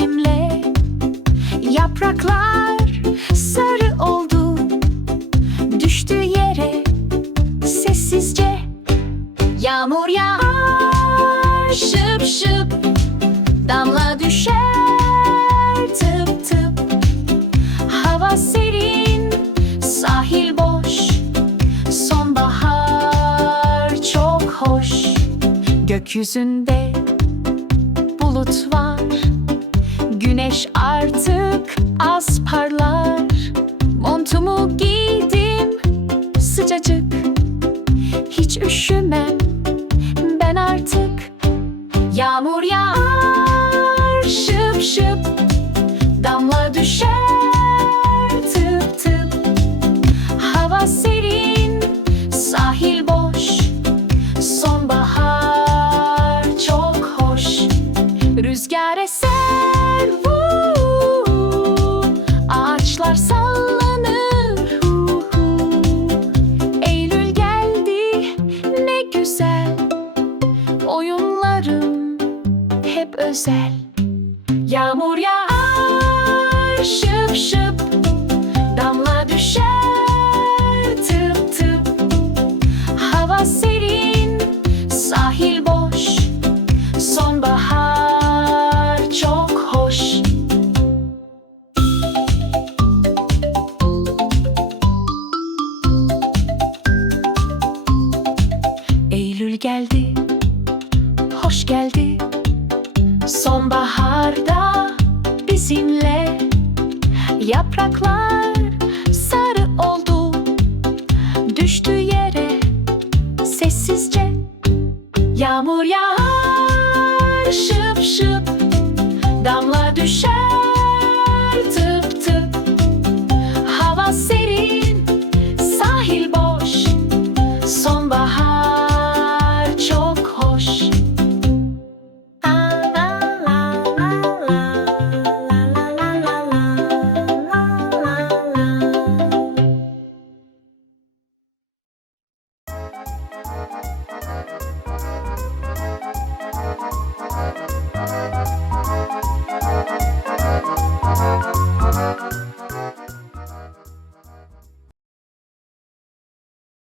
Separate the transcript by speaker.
Speaker 1: bizimle Yapraklar sarı oldu. Düştü yere sessizce. Yağmur yağar şıp şıp. Damla düşer tıp tıp. Hava serin sahil boş. Sonbahar çok hoş. Gökyüzünde bulut var Güneş artık az parlar. Montumu giydim sıcacık. Hiç üşümem ben artık. Yağmur yağar şıp şıp. Damla düşer tıp tıp. Hava serin sahil boş. Sonbahar çok hoş. Rüzgar eser Oyunlarım hep özel. Yağmur yağar şıp şıp Sonbaharda bizimle. Yapraklar sarı oldu Düştü yere sessizce. Yağmur yağar şıp şıp